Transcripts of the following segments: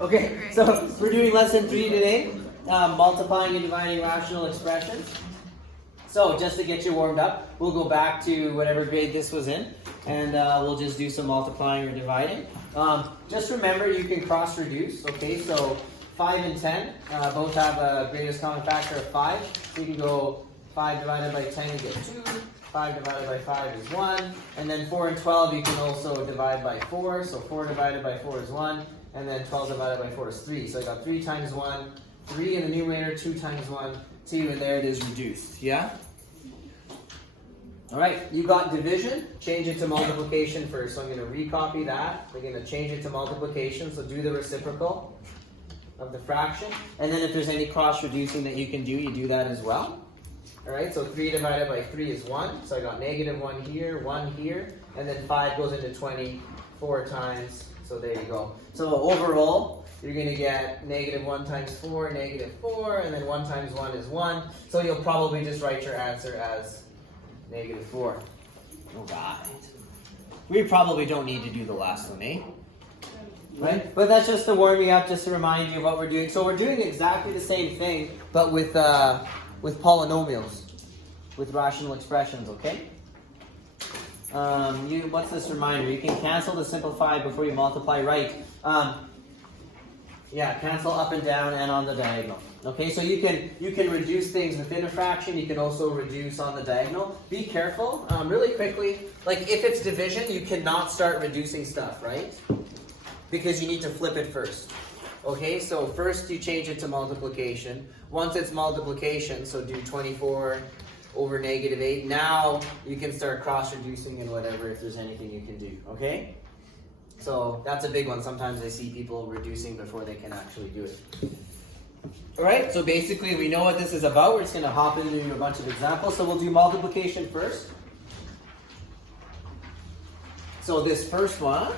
Okay, so we're doing lesson 3 today, multiplying and dividing rational expressions. So just to get you warmed up, we'll go back to whatever grade this was in, and we'll just do some multiplying or dividing. Just remember you can cross reduce, okay, so 5 and 10 both have a greatest common factor of 5. So you can go 5 divided by 10 and get 2, 5 divided by 5 is 1, and then 4 and 12 you can also divide by 4, so 4 divided by 4 is 1, and then 12 divided by 4 is 3. So I got 3 times 1, 3 in the numerator, 2 times 1, 2, and there it is reduced, yeah? Alright, you got division, change it to multiplication first. So I'm going to recopy that. We're going to change it to multiplication, so do the reciprocal of the fraction. And then if there's any cross reducing that you can do, you do that as well. Alright, so 3 divided by 3 is 1. So I got negative 1 here, 1 here, and then 5 goes into 20 4 times. So there you go. So overall, you're going to get negative 1 times 4, negative 4, and then 1 times 1 is 1. So you'll probably just write your answer as negative 4. Alright. We probably don't need to do the last one, eh? Right? But that's just to warm you up, just to remind you of what we're doing. So we're doing exactly the same thing, but with polynomials, with rational expressions, okay? What's this reminder? You can cancel the simplified before you multiply, right? Yeah, cancel up and down and on the diagonal. Okay, so you can reduce things within a fraction. You can also reduce on the diagonal. Be careful, really quickly. Like if it's division, you cannot start reducing stuff, right? Because you need to flip it first. Okay, so first you change it to multiplication. Once it's multiplication, so do 24 over negative 8. Now you can start cross-reducing and whatever if there's anything you can do, okay? So that's a big one. Sometimes I see people reducing before they can actually do it. Alright, so basically we know what this is about. We're just going to hop into a bunch of examples. So we'll do multiplication first. So this first one,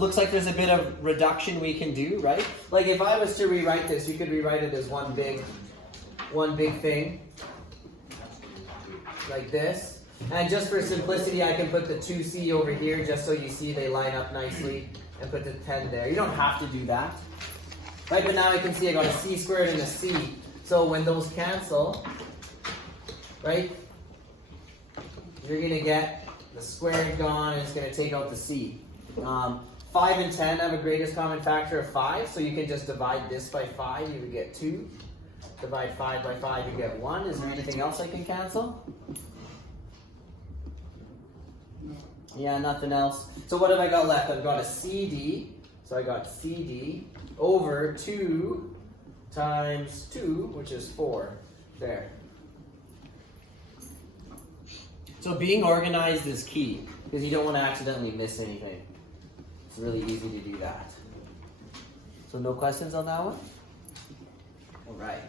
looks like there's a bit of reduction we can do, right? Like if I was to rewrite this, you could rewrite it as one big thing, like this. And just for simplicity, I can put the 2c over here, just so you see they line up nicely, and put the 10 there. You don't have to do that. Right, but now I can see I got a c squared and a c. So when those cancel, right, you're going to get the squared gone, and it's going to take out the c. 5 and 10 have a greatest common factor of 5, so you can just divide this by 5, you would get 2. Divide 5 by 5, you get 1. Is there anything else I can cancel? Yeah, nothing else. So what have I got left? I've got a CD. So I got CD over 2 times 2, which is 4. There. So being organized is key, because you don't want to accidentally miss anything. It's really easy to do that. So no questions on that one? All right.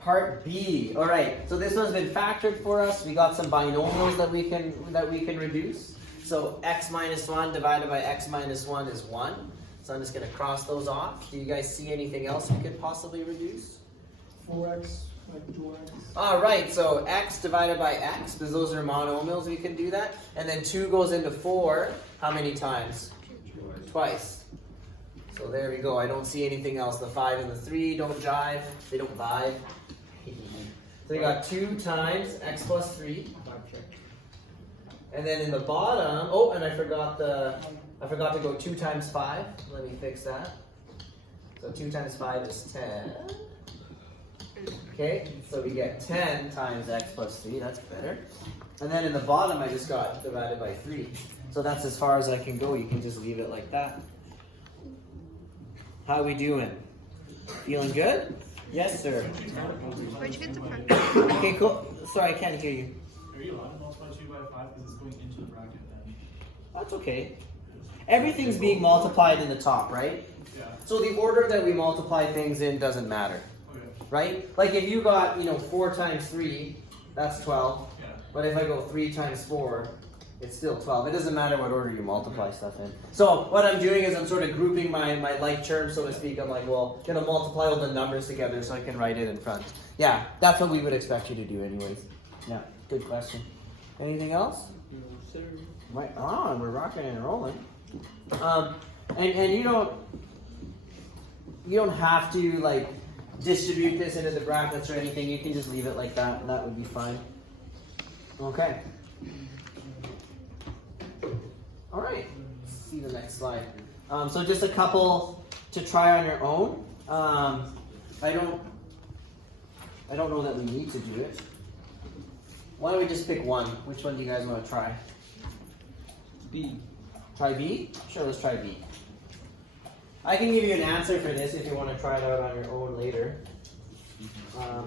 Part B. All right. So this one's been factored for us. We got some binomials that we can reduce. So x minus 1 divided by x minus 1 is 1. So I'm just going to cross those off. Do you guys see anything else we could possibly reduce? 4x, like 2x. All right, so x divided by x, because those are monomials, we can do that. And then 2 goes into 4, how many times? Twice. So there we go. I don't see anything else. The 5 and the 3 don't jive. They don't vibe. So we got 2 times x plus 3. And then in the bottom, oh, and I forgot to go 2 times 5. Let me fix that. So 2 times 5 is 10. Okay, so we get 10 times x plus 3. That's better. And then in the bottom, I just got divided by 3. So that's as far as I can go. You can just leave it like that. How we doing? Feeling good? Yes, sir. Where'd you get the front? Okay, cool. Sorry, I can't hear you. Are you allowed to multiply 2 by 5 because it's going into the bracket then? That's okay. Everything's being multiplied in the top, right? Yeah. So the order that we multiply things in doesn't matter, Okay. right? Like if you got, 4 times 3, that's 12. Yeah. But if I go 3 times 4, it's still 12. It doesn't matter what order you multiply stuff in. So what I'm doing is I'm sort of grouping my like terms, so to speak. I'm like, well, going to multiply all the numbers together so I can write it in front. Yeah, that's what we would expect you to do anyways. Yeah, good question. Anything else? No, sir. Right on, we're rocking and rolling. And you don't, you don't have to like distribute this into the brackets or anything. You can just leave it like that, and that would be fine. Okay. All right. Let's see the next slide. So just a couple to try on your own. I don't know that we need to do it. Why don't we just pick one? Which one do you guys want to try? B. Try B? Sure, let's try B. I can give you an answer for this if you want to try it out on your own later.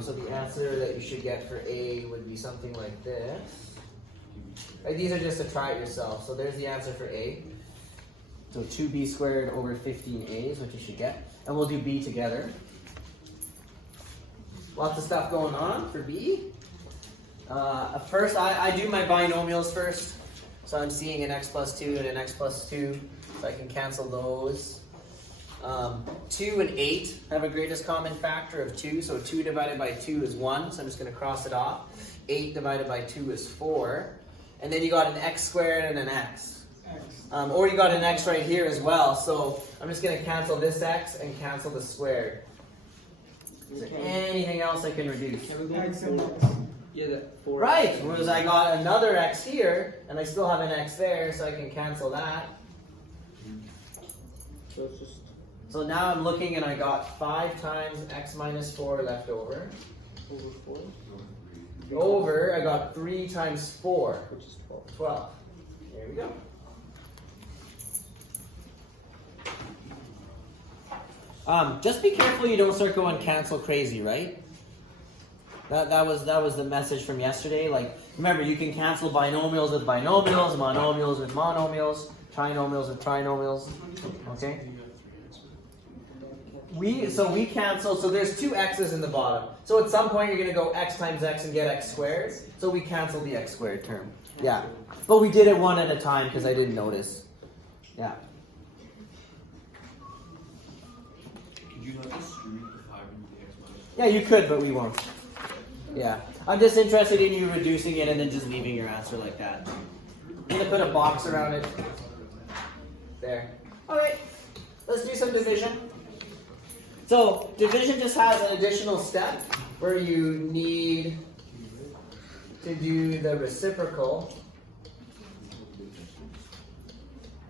So the answer that you should get for A would be something like this. Right, these are just to try it yourself. So there's the answer for A. So 2b squared over 15a is what you should get. And we'll do B together. Lots of stuff going on for B. First, I do my binomials first. So I'm seeing an x plus 2 and an x plus 2. So I can cancel those. 2 and 8 have a greatest common factor of 2. So 2 divided by 2 is 1. So I'm just going to cross it off. 8 divided by 2 is 4. And then you got an x squared and an x. Or you got an x right here as well. So I'm just going to cancel this x and cancel the squared. Is there anything else I can reduce? Yeah, that 4. Right, whereas I got another x here, and I still have an x there, so I can cancel that. So it's just So now I'm looking and I got 5 times x minus 4 left over. over 4, Over, I got 3 times 4, which is 12. 12. There we go. Just be careful you don't start going cancel crazy, right? That was the message from yesterday. Like, remember, you can cancel binomials with binomials, monomials with monomials, trinomials with trinomials. Okay. We cancel. So there's 2 x's in the bottom. So at some point you're gonna go x times x and get x squared. So we cancel the x squared term. Yeah. But we did it one at a time because I didn't notice. Yeah. Could you not just screw the 5 into the x minus? Yeah, you could, but we won't. Yeah. I'm just interested in you reducing it and then just leaving your answer like that. I'm gonna put a box around it. There. Alright. Let's do some division. So division just has an additional step where you need to do the reciprocal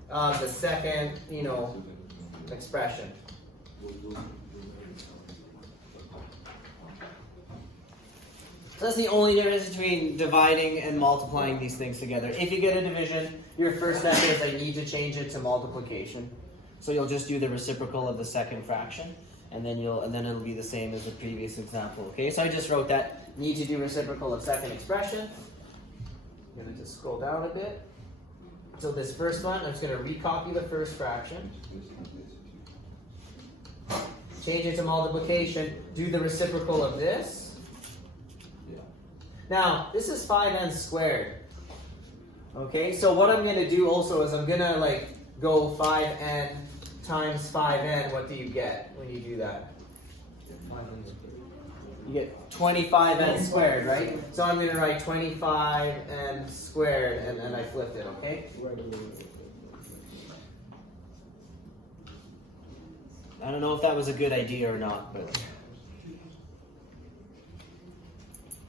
of the second, expression. So that's the only difference between dividing and multiplying these things together. If you get a division, your first step is I need to change it to multiplication. So you'll just do the reciprocal of the second fraction, and then it'll be the same as the previous example. Okay, so I just wrote that need to do reciprocal of second expression. I'm gonna just scroll down a bit. So this first one, I'm just gonna recopy the first fraction. Change it to multiplication, do the reciprocal of this. Now, this is 5n squared. Okay, so what I'm going to do also is I'm going to go 5n times 5n. What do you get when you do that? You get 25n squared, right? So I'm going to write 25n squared and I flipped it, okay? I don't know if that was a good idea or not, but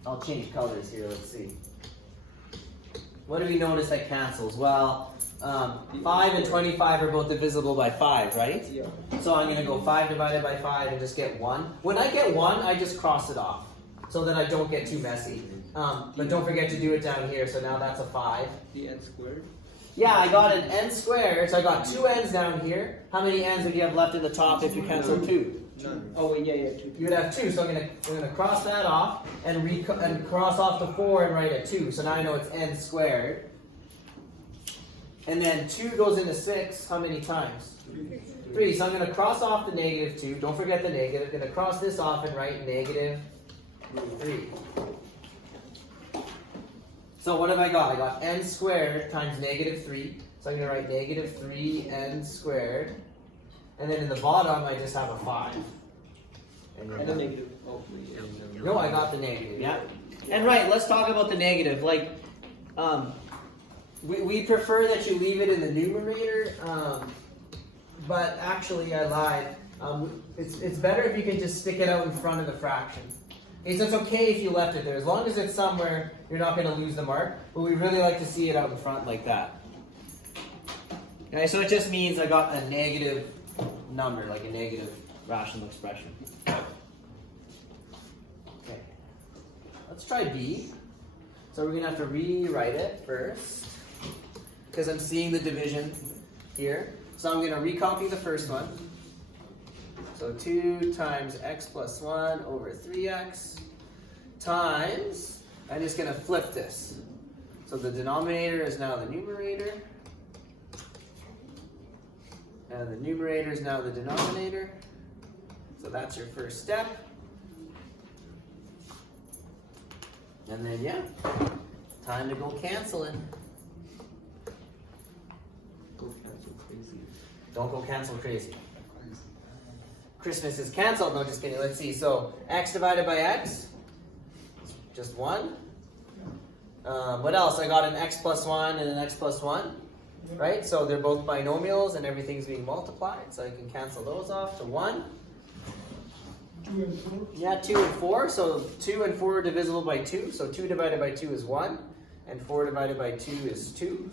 I'll change colors here, let's see. What do we notice that cancels? Well, 5 and 25 are both divisible by 5, right? Yeah. So I'm going to go 5 divided by 5 and just get 1. When I get 1, I just cross it off so that I don't get too messy. But don't forget to do it down here, so now that's a 5. The n squared? Yeah, I got an n squared, so I got 2 n's down here. How many n's would you have left in the top if you cancel 2? None. Oh, wait, yeah, 2. You would have 2, so I'm gonna cross that off and cross off the 4 and write a 2. So now I know it's n squared. And then 2 goes into 6 how many times? 3. So I'm gonna cross off the negative 2. Don't forget the negative. I'm gonna cross this off and write negative 3. So what have I got? I got n squared times negative 3. So I'm gonna write negative 3n squared. And then in the bottom, I just have a 5. And a negative. Oh, No, I got the negative, yeah. And right, let's talk about the negative. We prefer that you leave it in the numerator, but actually I lied. It's better if you can just stick it out in front of the fraction. Okay, so it's okay if you left it there. As long as it's somewhere, you're not going to lose the mark. But we really like to see it out in front like that. Okay, so it just means I got a negative number, like a negative rational expression. Okay, let's try B. So we're going to have to rewrite it first, because I'm seeing the division here. So I'm going to recopy the first one. So 2 times x plus 1 over 3x times, I'm just going to flip this. So the denominator is now the numerator. And the numerator is now the denominator. So that's your first step. And then, yeah, time to go canceling. Go cancel crazy. Don't go cancel crazy. Christmas is canceled. No, just kidding. Let's see. So x divided by x, just 1. What else? I got an x plus 1 and an x plus 1, right? So they're both binomials and everything's being multiplied. So I can cancel those off to 1. 2 and 4? Yeah, 2 and 4. So 2 and 4 are divisible by 2. So 2 divided by 2 is 1. And 4 divided by 2 is 2.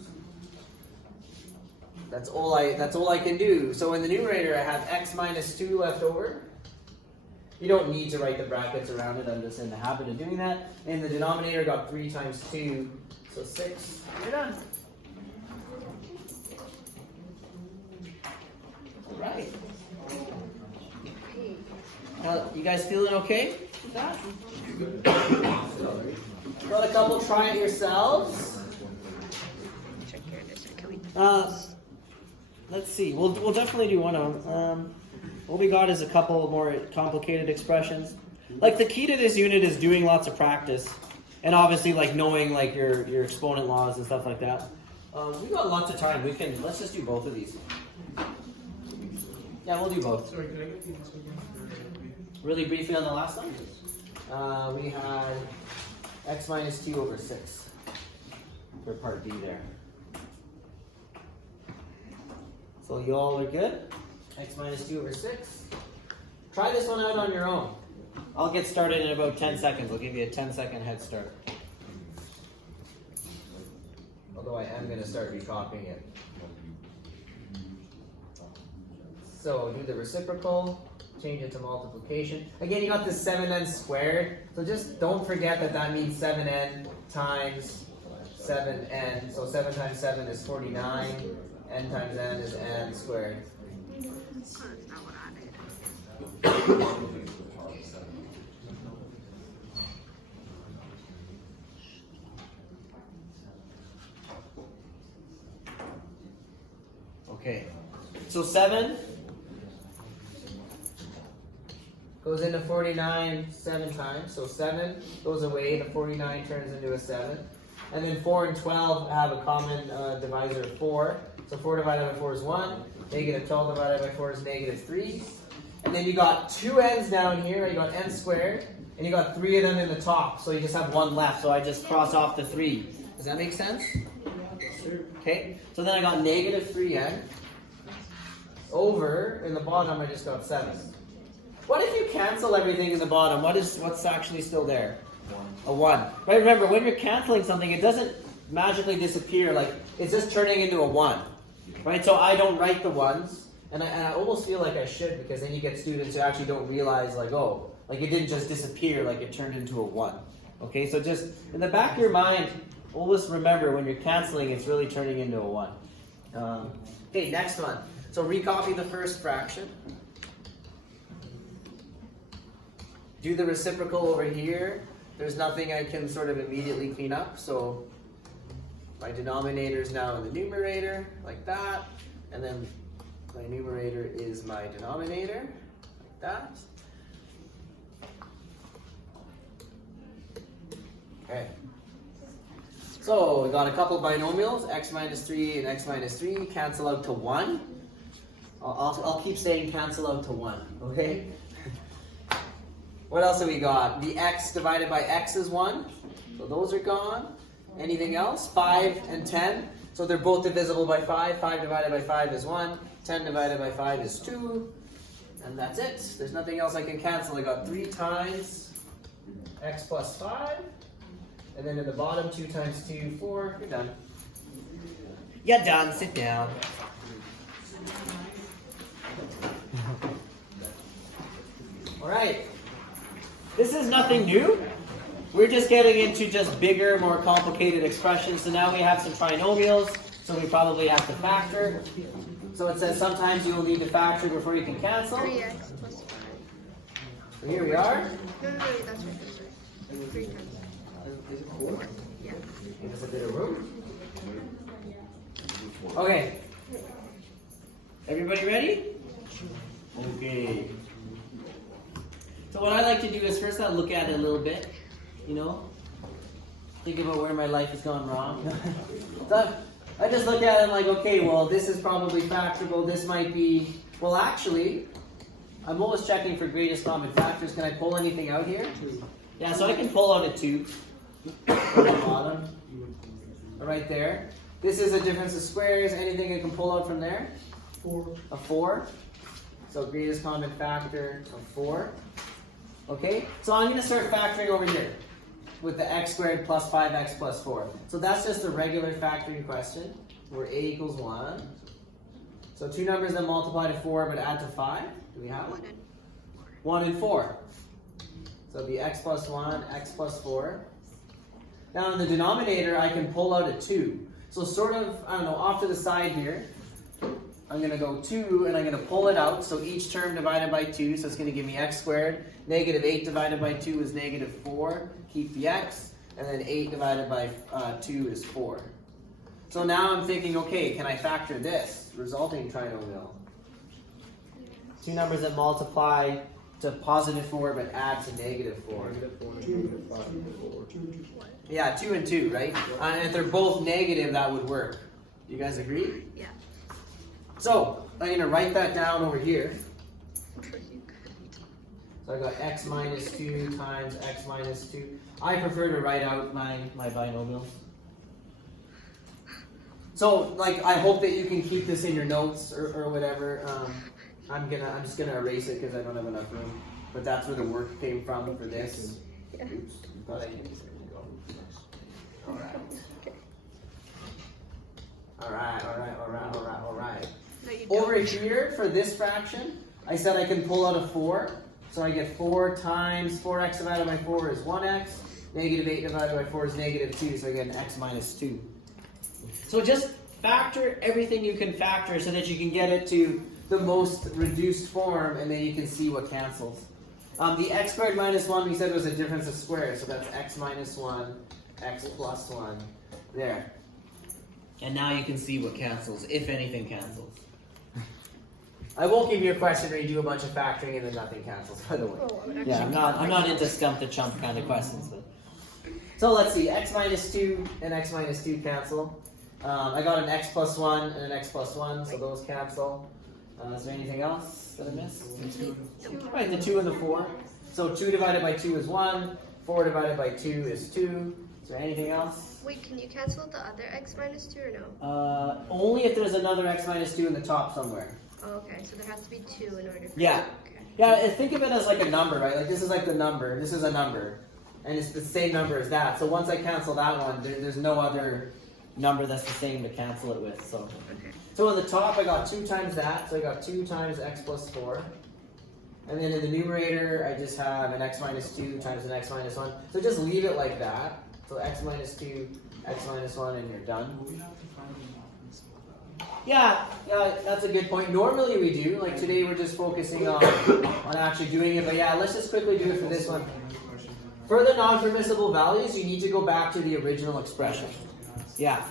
That's all I can do. So in the numerator, I have x minus 2 left over. You don't need to write the brackets around it. I'm just in the habit of doing that. In the denominator, got 3 times 2, so 6. You're done. All right. You guys feeling okay with that? Got a couple. Try it yourselves. Check your district. Can we? Let's see. We'll definitely do one of them. What we got is a couple more complicated expressions. Like the key to this unit is doing lots of practice, and obviously like knowing like your exponent laws and stuff like that. We got lots of time. Let's just do both of these. Yeah, we'll do both. Sorry, could I get the answer again? Really briefly on the last one. We had x minus 2 over 6 for part B there. So you all are good? X minus 2 over 6. Try this one out on your own. I'll get started in about 10 seconds. I'll give you a 10-second head start. Although I am going to start recopying it. So do the reciprocal, change it to multiplication. Again, you got this 7n squared. So just don't forget that means 7n times 7n. So 7 times 7 is 49. N times n is n squared. That's not what I did. Okay. So 7 goes into 49 7 times. So 7 goes away. The 49 turns into a 7. And then 4 and 12 have a common divisor of 4. So 4 divided by 4 is 1. Negative 12 divided by 4 is negative 3. And then you got 2 n's down here. You got n squared. And you got 3 of them in the top. So you just have 1 left. So I just cross off the 3. Does that make sense? Okay. So then I got negative 3n. Over, in the bottom, I just got 7. What if you cancel everything in the bottom? What's actually still there? A 1. Right, remember, when you're canceling something, it doesn't magically disappear. Like, it's just turning into a 1. Right, so I don't write the 1s. And I almost feel like I should, because then you get students who actually don't realize, like, oh, like it didn't just disappear, like it turned into a 1. Okay, so just in the back of your mind, always remember when you're canceling, it's really turning into a 1. Okay, next one. So recopy the first fraction. Do the reciprocal over here. There's nothing I can sort of immediately clean up, so my denominator is now in the numerator, like that. And then my numerator is my denominator, like that. Okay. So we got a couple of binomials, x minus 3 and x minus 3, cancel out to 1. I'll keep saying cancel out to 1, okay? What else have we got? The x divided by x is 1, so those are gone. Anything else? 5 and 10, so they're both divisible by 5. 5 divided by 5 is 1. 10 divided by 5 is 2. And that's it. There's nothing else I can cancel. I got 3 times x plus 5. And then in the bottom, 2 times 2, 4. You're done. You're done. Sit down. All right. This is nothing new. We're just getting into just bigger, more complicated expressions. So now we have some trinomials, so we probably have to factor. So it says sometimes you will need to factor before you can cancel. 3x plus 5. So here we are. No, that's right. That's right. 3 times. Is it 4? Yeah. Give us a bit of room. Okay. Everybody ready? Okay. So what I like to do is first I'll look at it a little bit, you know, think about where my life has gone wrong. So I just look at it and like, okay, well, this is probably factorable. This might be, well, actually, I'm always checking for greatest common factors. Can I pull anything out here? Yeah, so I can pull out a 2 from the bottom, right there. This is a difference of squares. Anything I can pull out from there? 4. A 4. So greatest common factor of 4. Okay, so I'm going to start factoring over here with the x squared plus 5x plus 4. So that's just a regular factoring question where a equals 1. So 2 numbers that multiply to 4 but add to 5. Do we have it? 1 and 4. So it'll be x plus 1, x plus 4. Now in the denominator, I can pull out a 2. So sort of, I don't know, off to the side here, I'm going to go 2 and I'm going to pull it out. So each term divided by 2, so it's going to give me x squared. Negative 8 divided by 2 is negative 4. Keep the x. And then 8 divided by 2 is 4. So now I'm thinking, okay, can I factor this resulting trinomial? 2 numbers that multiply to positive 4 but add to negative 4. Yeah, 2 and 2, right? And if they're both negative, that would work. You guys agree? Yeah. So, I'm going to write that down over here. So I got x minus 2 times x minus 2. I prefer to write out my binomials. So, like, I hope that you can keep this in your notes or whatever. I'm just gonna erase it because I don't have enough room. But that's where the work came from for this. Yeah. Oops. Thought I could- All right. No, you don't. Over here, for this fraction, I said I can pull out a 4. So I get 4 times 4x divided by 4 is 1x. Negative 8 divided by 4 is negative 2, so I get an x minus 2. So just factor everything you can factor so that you can get it to the most reduced form, and then you can see what cancels. The x squared minus 1 we said was a difference of squares, so that's x minus 1, x plus 1. There. And now you can see what cancels, if anything cancels. I won't give you a question where you do a bunch of factoring and then nothing cancels, by the way. Oh, I would Yeah, actually I'm not into stump the chump kind of questions. But. So let's see, x minus 2 and x minus 2 cancel. I got an x plus 1 and an x plus 1, so those cancel. Is there anything else that I missed? Right, the 2 and the 4. So 2 divided by 2 is 1, 4 divided by 2 is 2. Is there anything else? Wait, can you cancel the other x minus 2 or no? Only if there's another x minus 2 in the top somewhere. Oh, okay, so there has to be 2 in order for Yeah. Okay. Yeah, think of it as like a number, right? Like this is like the number, this is a number. And it's the same number as that. So once I cancel that one, there's no other number that's the same to cancel it with. So on the top, I got 2 times that. So I got 2 times x plus 4. And then in the numerator, I just have an x minus 2 times an x minus 1. So just leave it like that. So x minus 2, x minus 1, and you're done. We have to find an optimal. Yeah, that's a good point. Normally we do. Like today we're just focusing on actually doing it. But yeah, let's just quickly do it for this one. For the non-permissible values, you need to go back to the original expression. Yeah.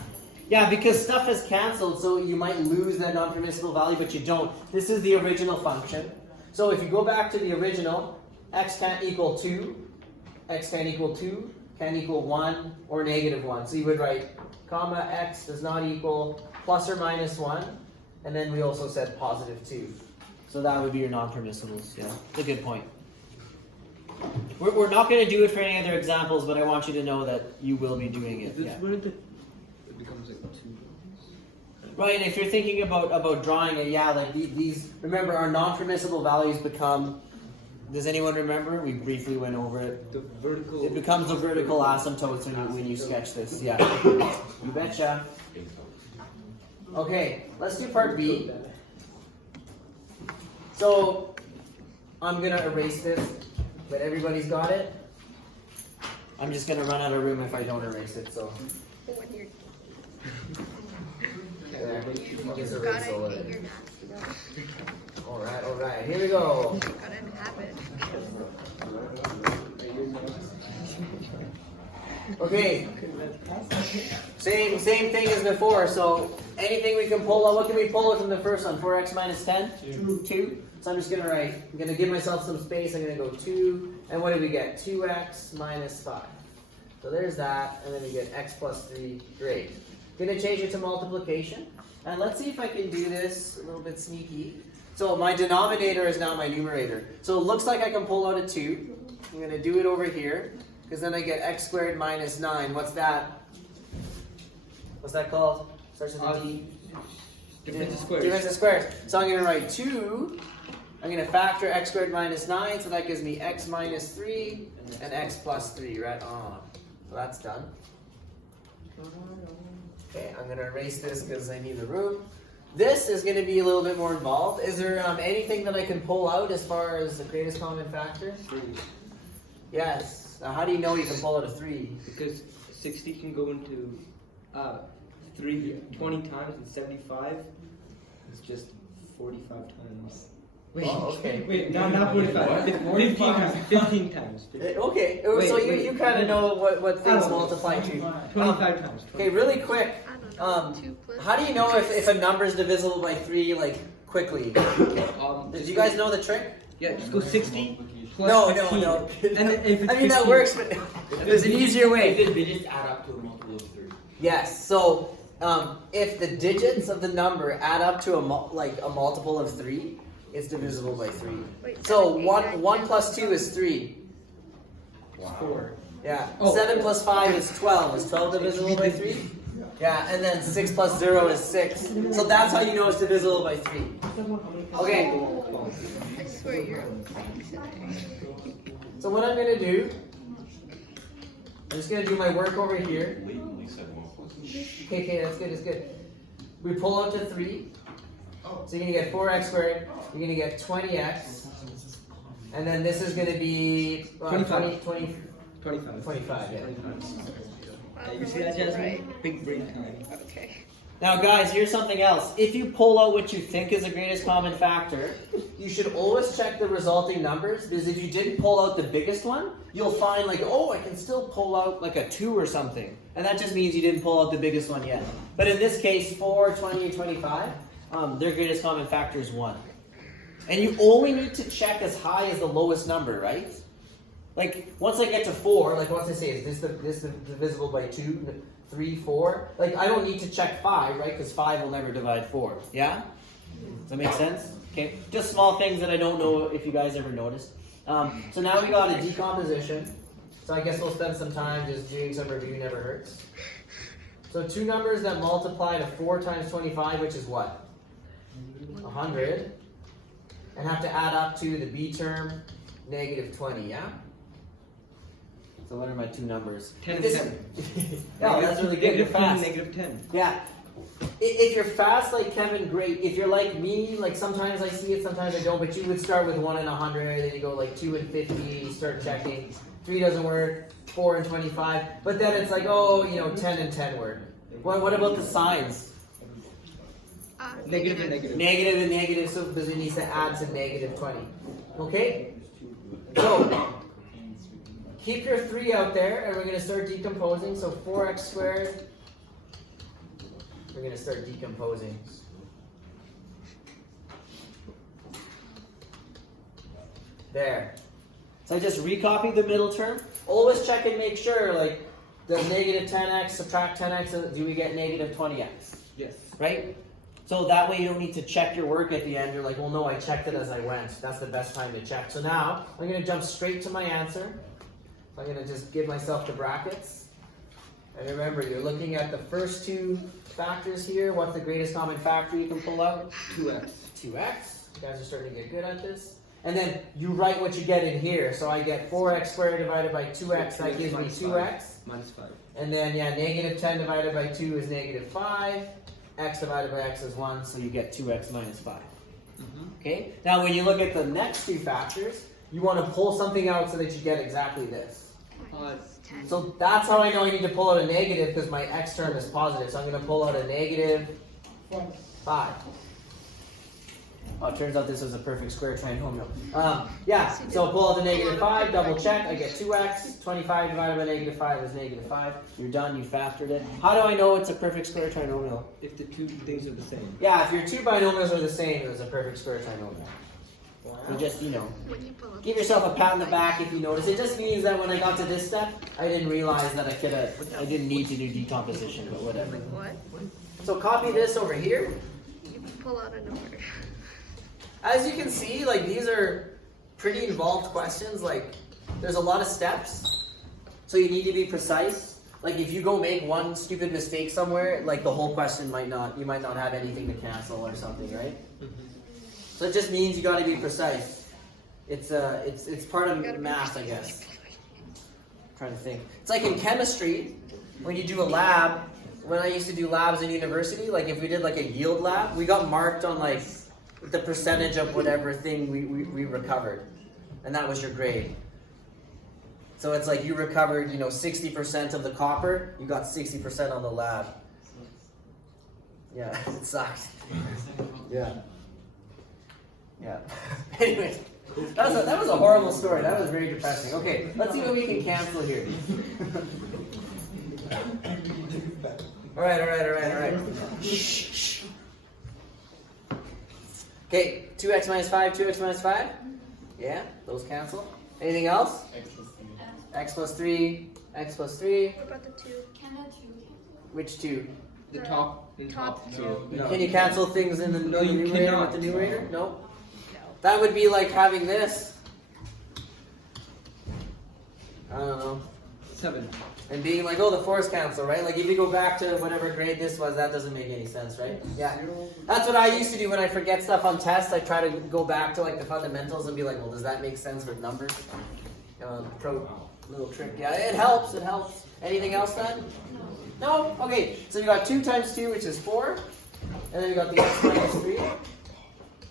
Yeah, because stuff is canceled, so you might lose that non-permissible value, but you don't. This is the original function. So if you go back to the original, x can't equal 2, x can't equal 2, can equal 1, or negative 1. So you would write, comma, x does not equal plus or minus 1, and then we also said positive 2. So that would be your non-permissibles, yeah. It's a good point. We're not going to do it for any other examples, but I want you to know that you will be doing it. Is this Yeah. where it becomes like 2? Right, and if you're thinking about drawing it, yeah, like these, remember our non-permissible values become, does anyone remember? We briefly went over it. The vertical. It becomes the vertical asymptotes when you sketch this, yeah. You betcha. Okay, let's do part B. So, I'm gonna erase this, but everybody's got it. I'm just gonna run out of room if I don't erase it, so. When you're There, just gotta erase all of get it. your math. Alright, here we go. Gotta have it. Okay. Same thing as before, so anything we can pull out, what can we pull out from the first one? 4x minus 10? 2. So I'm just gonna write, I'm gonna give myself some space, I'm gonna go 2, and what did we get? 2x minus 5. So there's that, and then we get x plus 3, great. Gonna change it to multiplication, and let's see if I can do this a little bit sneaky. So my denominator is now my numerator. So it looks like I can pull out a 2. I'm gonna do it over here, because then I get x squared minus 9. What's that? What's that called? Starts with a D. Difference of squares. Difference of squares. So I'm gonna write 2. I'm gonna factor x squared minus 9, so that gives me x minus 3 and x plus 3, right on. So that's done. Okay, I'm gonna erase this because I need the room. This is gonna be a little bit more involved. Is there anything that I can pull out as far as the greatest common factor? 3. Yes. Now, how do you know you can pull out a 3? Because 60 can go into 20 times and 75. It's just 45 times. Wait, Oh, okay. Wait, not 45. 15 times. 15 times. Okay, Wait, so wait. you kind of know what things multiply to. 25 times. Okay, really quick. I don't know. 2 plus How do you know if a number is divisible by 3, like, quickly? Did you guys know the trick? Yeah, just go 60 plus No. 15. And then if it's I mean, that 15 works, but there's an easier way. They just add up to a multiple of 3. Yes, so if the digits of the number add up to a multiple of 3, it's divisible by 3. Wait, So 7, 8, 1 9, 1 10, plus 2 is 3. 4. Yeah. Oh. 7 plus 5 is 12. Is 12 divisible by 3? Yeah, and then 6 plus 0 is 6. So that's how you know it's divisible by 3. Okay, I swear you're so what I'm going to do, I'm just going to do my work over here. Okay, that's good, that's good. We pull out the 3. So you're going to get 4x squared, you're going to get 20x, and then this is going to be 25. 25, 25. yeah. Wow, You see the that, ones were Jasmine? right. Big brain time. Okay. Now guys, here's something else. If you pull out what you think is the greatest common factor, you should always check the resulting numbers, because if you didn't pull out the biggest one, you'll find like, oh, I can still pull out like a 2 or something. And that just means you didn't pull out the biggest one yet. But in this case, 4, 20, and 25, their greatest common factor is 1. And you only need to check as high as the lowest number, right? Like, once I get to 4, like once I say, is this divisible by 2, 3, 4? Like, I don't need to check 5, right? Because 5 will never divide 4. Yeah? Does that make sense? Okay. Just small things that I don't know if you guys ever noticed. So now we got a decomposition. So I guess we'll spend some time just doing some review, never hurts. So 2 numbers that multiply to 4 times 25, which is what? 100. And have to add up to the B term, negative 20, yeah? So what are my 2 numbers? 10 and This- 10. Yeah, that's really good. You're Negative 10, fast. negative 10. Yeah. If you're fast like Kevin, great. If you're like me, like sometimes I see it, sometimes I don't, but you would start with 1 and 100, then you go like 2 and 50, you start checking. 3 doesn't work, 4 and 25. But then it's like, oh, 10 and 10 work. What about the signs? Negative and negative. Negative and negative, so because it needs to add to negative 20. Okay? So, keep your 3 out there, and we're going to start decomposing. So 4x squared, we're going to start decomposing. There. So I just recopied the middle term. Always check and make sure, like, does negative 10x subtract 10x, do we get negative 20x? Yes. Right? So that way you don't need to check your work at the end. You're like, well, no, I checked it as I went. That's the best time to check. So now I'm going to jump straight to my answer. So I'm going to just give myself the brackets. And remember, you're looking at the first two factors here. What's the greatest common factor you can pull out? 2x. 2x. You guys are starting to get good at this. And then you write what you get in here. So I get 4x squared divided by 2x. That gives me 2x. Minus 5. And then, yeah, negative 10 divided by 2 is negative 5. X divided by x is 1, so you get 2x minus 5. Okay? Now, when you look at the next two factors, you want to pull something out so that you get exactly this. So that's how I know I need to pull out a negative, because my x term is positive. So I'm going to pull out a negative 5. Oh, it turns out this is a perfect square trinomial. Yeah, so pull out the negative 5, double check, I get 2x. 25 divided by negative 5 is negative 5. You're done, you factored it. How do I know it's a perfect square trinomial? If the two things are the same. Yeah, if your two binomials are the same, it's a perfect square trinomial. So just, you know, give yourself a pat on the back if you notice. It just means that when I got to this step, I didn't realize that I didn't need to do decomposition, but whatever. What? So copy this over here. You pull out a number. As you can see, like, these are pretty involved questions. Like, there's a lot of steps, so you need to be precise. Like, if you go make one stupid mistake somewhere, like, the whole question you might not have anything to cancel or something, right? So it just means you got to be precise. It's part of math, I guess. I'm trying to think. It's like in chemistry, when you do a lab. When I used to do labs in university, like if we did like a yield lab, we got marked on like the percentage of whatever thing we recovered, and that was your grade. So it's like you recovered, 60% of the copper, you got 60% on the lab. Yeah, it sucked. Yeah. Yeah. Anyways, that was a horrible story. That was very depressing. Okay, let's see what we can cancel here. All right. Shh. Okay, 2x minus 5, 2x minus 5. Yeah, those cancel. Anything else? X plus 3, x plus 3. What about the 2? Can the 2 cancel? Which 2? The top. No. No. Can you cancel things in the No, you numerator cannot. with the numerator? No. That would be like having this. I don't know. 7. And being like, oh, the force cancel, right? Like if you go back to whatever grade this was, that doesn't make any sense, right? Yeah. That's what I used to do when I forget stuff on tests. I try to go back to like the fundamentals and be like, well, does that make sense with numbers? Little trick. Yeah, it helps. Anything else then? No? Okay, so you got 2 times 2, which is 4. And then you got the x minus 3.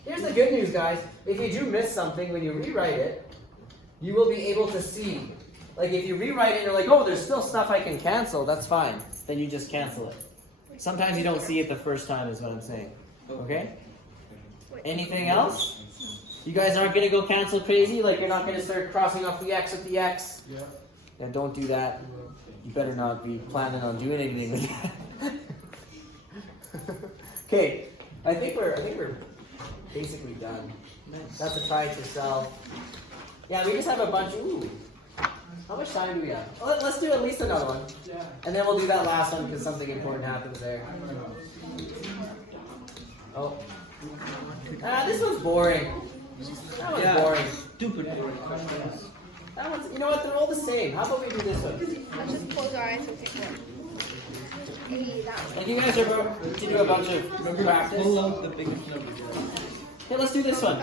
Here's the good news, guys. If you do miss something, when you rewrite it, you will be able to see. Like if you rewrite it and you're like, oh, there's still stuff I can cancel, that's fine. Then you just cancel it. Sometimes you don't see it the first time is what I'm saying. Okay? Anything else? You guys aren't going to go cancel crazy? Like you're not going to start crossing off the x with the x? Yeah. Yeah, don't do that. You better not be planning on doing anything with that. Okay, I think we're basically done. That's a try it yourself. Yeah, we just have a bunch. Ooh, how much time do we have? Let's do at least another one, Yeah. and then we'll do that last one because something important happens there. Oh, this one's boring. That one's boring. Stupid boring questions. That one's. You know what? They're all the same. How about we do this one? Let's just close our eyes and pick one. Hey, that one. Like you guys are about to do a bunch of practice. Pull out the biggest number. Okay, let's do this one.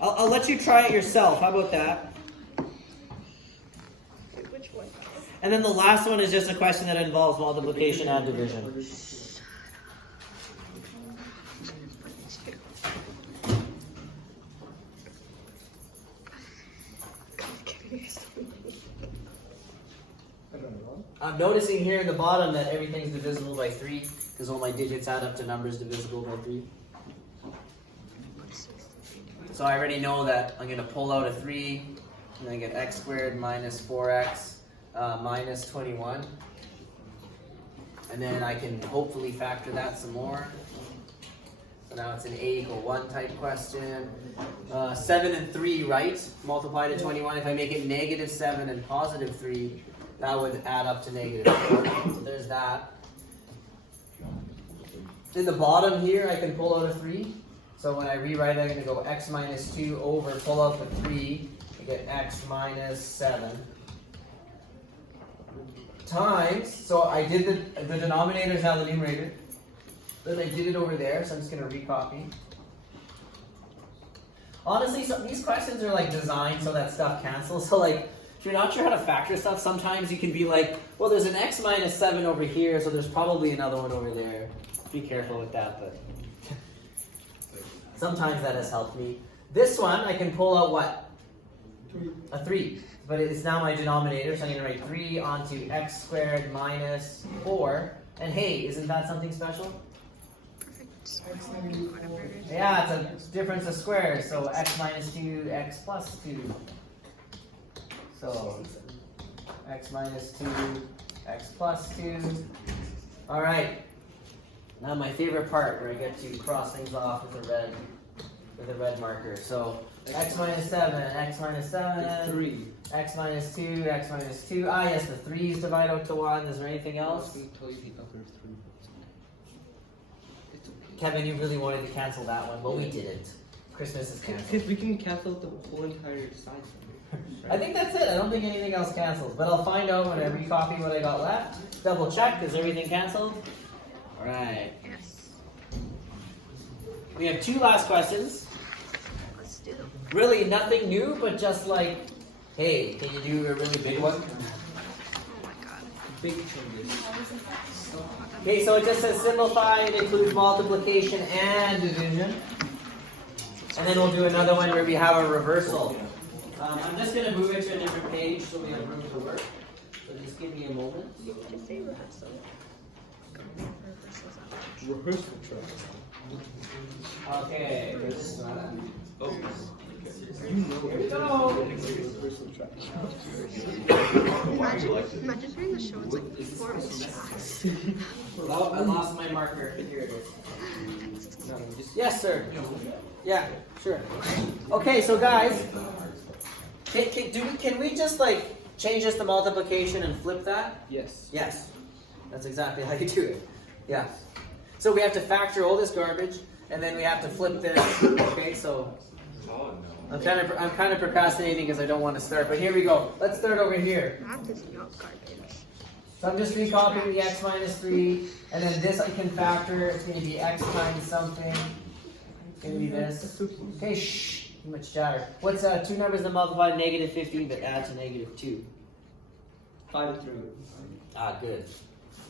I'll let you try it yourself. How about that? Wait, which one? And then the last one is just a question that involves multiplication and division. I'm noticing here in the bottom that everything's divisible by 3 because all my digits add up to numbers divisible by 3. So I already know that I'm going to pull out a 3 and then get x squared minus 4x minus 21. And then I can hopefully factor that some more. So now it's an a equal 1 type question. 7 and 3, right? Multiply to 21. If I make it negative 7 and positive 3, that would add up to negative 4. So there's that. In the bottom here, I can pull out a 3. So when I rewrite it, I'm going to go x minus 2 over, pull out the 3, I get x minus 7. times, so I did the denominator is now the numerator. Then I did it over there, so I'm just gonna recopy. Honestly, these questions are like designed so that stuff cancels. So like, if you're not sure how to factor stuff, sometimes you can be like, well, there's an x minus 7 over here, so there's probably another one over there. Be careful with that, but sometimes that has helped me. This one, I can pull out what? A 3. But it's now my denominator, so I'm going to write 3 onto x squared minus 4. And hey, isn't that something special? Yeah, it's a difference of squares, so x minus 2, x plus 2. So, x minus 2, x plus 2. Alright, now my favorite part where I get to cross things off with a red marker. So, x minus 7, x minus 7, 3. x minus 2, x minus 2. Ah yes, the 3's divide out to 1. Is there anything else? Kevin, you really wanted to cancel that one, but we didn't. Christmas is canceled. Because we can cancel the whole entire side. I think that's it. I don't think anything else cancels, but I'll find out when I recopy what I got left. Double check, is everything canceled? Alright. Yes. We have 2 last questions. Let's do them. Really nothing new, but just like, hey, can you do a really big one? Oh my god. Big changes. Okay, so it just says simplify, it includes multiplication and division. And then we'll do another one where we have a reversal. I'm just going to move it to a different page so we have room to work. So just give me a moment. You can say rehearsal. Rehearsal track. Okay, for this one. Oh. Here we go. Imagine hearing the show, it's like 4 tracks. Oh, I lost my marker. Here it is. Yes, sir. Yeah, sure. Okay, so guys, can we just like change this to multiplication and flip that? Yes. Yes, that's exactly how you do it. Yeah. So we have to factor all this garbage, and then we have to flip this. Okay, so I'm kind of procrastinating because I don't want to start. But here we go. Let's start over here. Math is not garbage. So I'm just recopying the x minus 3, and then this I can factor. It's going to be x times something. It's going to be this. Okay, shh. Too much chatter. What's 2 numbers that multiply negative 15 but add to negative 2? 5 and 3. Ah, good.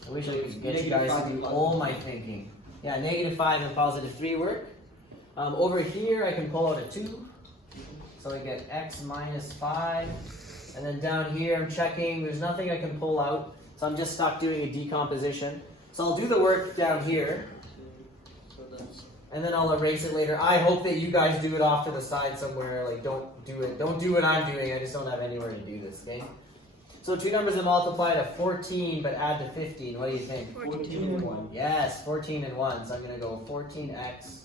I wish I could get you guys to do all my thinking. Yeah, negative 5 and positive 3 work. Over here, I can pull out a 2. So I get x minus 5. And then down here, I'm checking. There's nothing I can pull out. So I'm just stuck doing a decomposition. So I'll do the work down here. And then I'll erase it later. I hope that you guys do it off to the side somewhere. Like, don't do it. Don't do what I'm doing. I just don't have anywhere to do this, okay? So 2 numbers that multiply to 14 but add to 15. What do you think? 14 and 1. Yes, 14 and 1. So I'm going to go 14x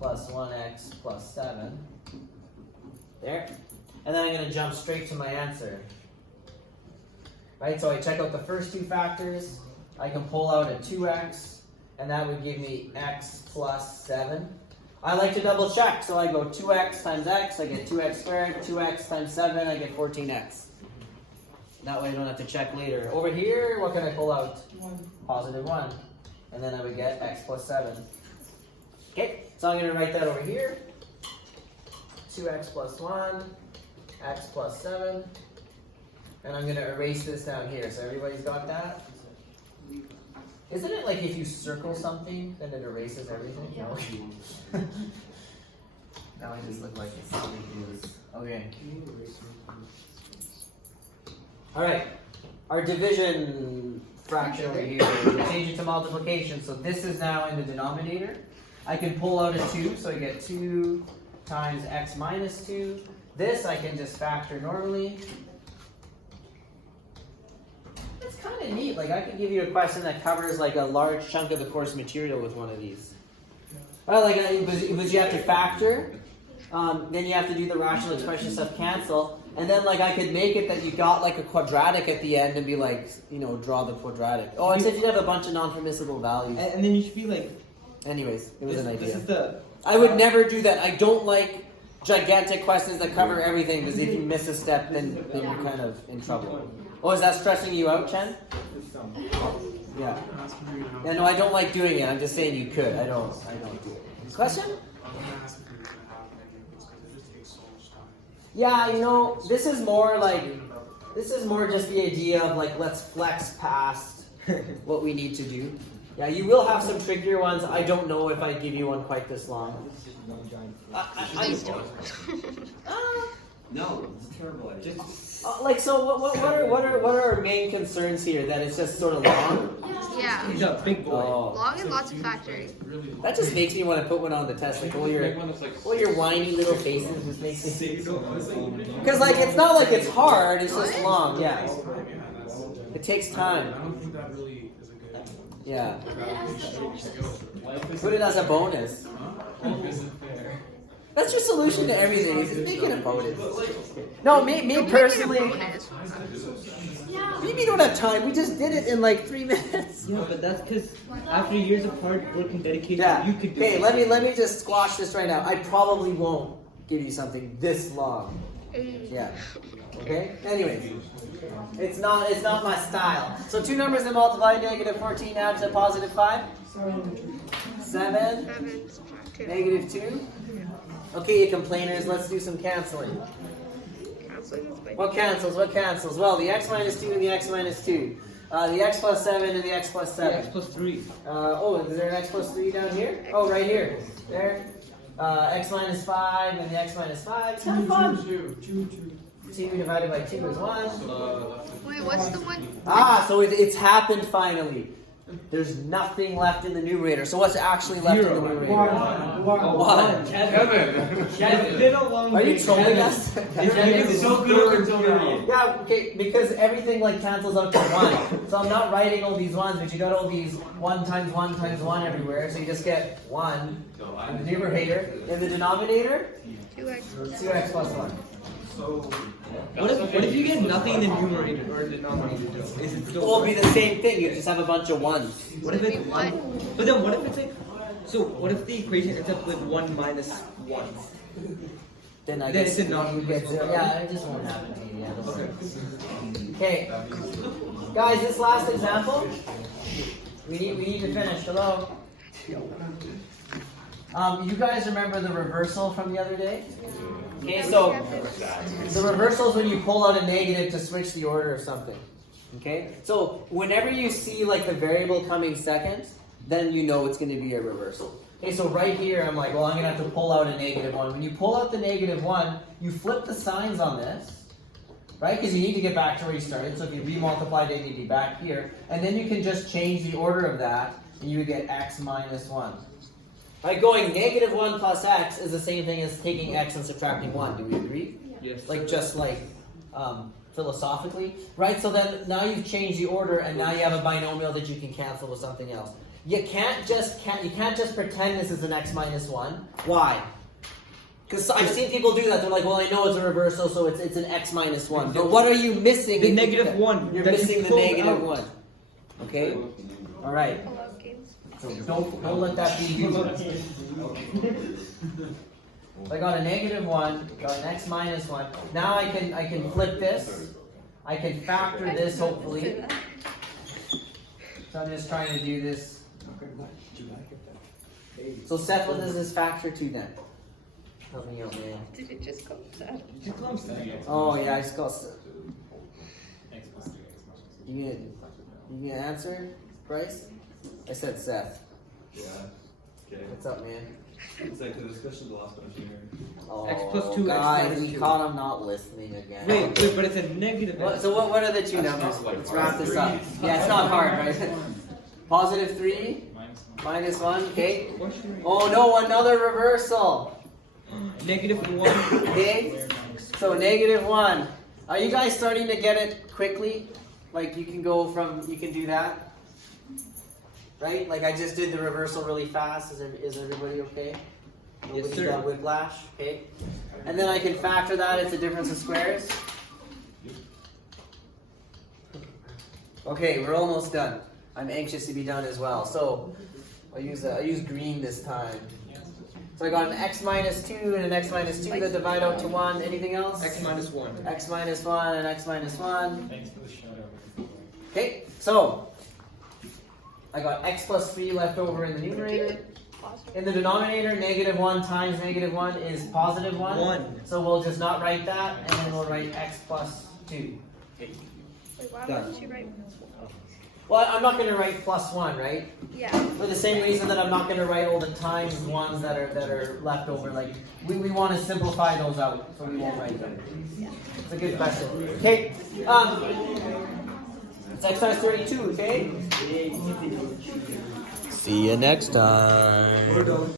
plus 1x plus 7. There. And then I'm going to jump straight to my answer. Right, so I check out the first 2 factors. I can pull out a 2x, and that would give me x plus 7. I like to double check, so I go 2x times x, I get 2x squared, 2x times 7, I get 14x. That way I don't have to check later. Over here, what can I pull out? 1. Positive 1. And then I would get x plus 7. Okay, so I'm going to write that over here. 2x plus 1, x plus 7. And I'm going to erase this down here. So everybody's got that? Isn't it like if you circle something, then it erases everything? No. Now I just look like it's silly news. Okay. Alright. Our division fraction over here, we change it to multiplication. So this is now in the denominator. I can pull out a 2, so I get 2 times x minus 2. This I can just factor normally. It's kind of neat. Like I could give you a question that covers like a large chunk of the course material with one of these. But you have to factor. Then you have to do the rational expression stuff, cancel, and then like I could make it that you got like a quadratic at the end and be like, you know, draw the quadratic. Oh, except you'd have a bunch of non-permissible values. And then you should be like. Anyways, it was an idea. This is the. I would never do that. I don't like gigantic questions that cover everything because if you miss a step, then you're kind of in trouble. Oh, is that stressing you out, Chen? Yeah. Yeah, no, I don't like doing it. I'm just saying you could. I don't do it. Question? Yeah, you know, this is more just the idea of like, let's flex past what we need to do. Yeah, you will have some trickier ones. I don't know if I give you one quite this long. Please don't. No, it's a terrible idea. Like, so what are our main concerns here? That it's just sort of long? Yeah. He's a big boy. Oh. Long and lots of factoring. That just makes me want to put one on the test. Like all your whiny little faces just makes me. Because like it's not like it's hard. It's just long. Yeah. It takes time. I don't think that really is a good. Yeah. Put it as a bonus. Life isn't fair. That's your solution to everything. Is just make it a bonus. No, me personally. Maybe you don't have time. We just did it in like 3 minutes. Yeah, but that's because after years of hard work and dedication, Yeah. you could do Okay, it. let me just squash this right now. I probably won't give you something this long. Yeah. Okay? Anyways. It's not my style. So two numbers that multiply, negative 14 add to positive 5. 7. 7, subtract 2. Negative 2. Okay, you complainers, let's do some canceling. Canceling is by What cancels? What cancels? Well, the x minus 2 and the x minus 2. The x plus 7 and the x plus 7. X plus 3. Oh, is there an x plus 3 down here? Oh, right here. There. X minus 5 and the x minus 5. It's kind of fun. 2 divided by 2 is 1. Wait, what's the one? Ah, so it's happened finally. There's nothing left in the numerator. So what's actually left in the numerator? 1. Kevin did a long Are you way. trolling us? It's so good until Yeah, okay, because everything like cancels out to 1. So I'm not writing all these 1s, but you got all these 1 times 1 times 1 everywhere. So you just get 1 in the numerator. In the denominator, 2x. 2x plus 1. What if you get nothing in the numerator or denominator? Is it It still? will be the same thing. You just have a bunch of 1s. What if It'd it? be 1. But then what if it's like? So what if the equation ends up with 1 minus 1? Then I Then guess it's a non- you get 0. Yeah, it just won't happen. Yeah, okay. Guys, this last example, we need to finish. Hello. You guys remember the reversal from the other day? Okay, so the reversal is when you pull out a negative to switch the order of something. Okay, so whenever you see like the variable coming second, then you know it's going to be a reversal. Okay, so right here I'm like, well, I'm going to have to pull out a negative 1. When you pull out the negative 1, you flip the signs on this, right? Because you need to get back to where you started. So if you remultiply, they need to be back here. And then you can just change the order of that, and you would get x minus 1. Right, going negative 1 plus x is the same thing as taking x and subtracting 1. Do we agree? Yes. Like just like philosophically, right? So then now you've changed the order, and now you have a binomial that you can cancel with something else. You can't just pretend this is an x minus 1. Why? Because I've seen people do that. They're like, well, I know it's a reversal, so it's an x minus 1. But what are you missing? The negative 1. You're that you missing the pulled negative out. 1. Okay? All right. So don't let that be you. I got a negative 1, got an x minus 1. Now I can flip this. I can factor this hopefully. So I'm just trying to do this. So Seth, what does this factor to then? Help me out, man. Did it just go sad? Oh yeah, I just got Seth. You gonna answer, Bryce? I said Seth. Yeah. Okay. What's up, man? It's like the discussion of the last one here. Oh, X plus 2, X guys, minus we 2. caught him not listening again. Wait, but it's a negative. So what are the two numbers? Let's wrap this up. Yeah, it's not hard, right? Positive 3, minus 1, okay. Oh no, another reversal. Negative 1. Okay, so negative 1. Are you guys starting to get it quickly? Like you can do that? Right? Like I just did the reversal really fast. Is everybody okay? Nobody's sir. got whiplash? Okay. And then I can factor that. It's a difference of squares. Okay, we're almost done. I'm anxious to be done as well. So I'll use green this time. So I got an x minus 2 and an x minus 2 that divide out to 1. Anything else? X minus 1. X minus 1 and x minus 1. Thanks for the shout out. Okay, so I got x plus 3 left over in the numerator. In the denominator, negative 1 times negative 1 is positive 1. 1. So we'll just not write that, and then we'll write x plus 2. Wait, why Done. wouldn't you write? Well, I'm not going to write plus 1, right? Yeah. For the same reason that I'm not going to write all the times ones that are left over. Like, we want to simplify those out, so we won't write them. It's a good question. Okay, it's exercise 32, okay? See you next time.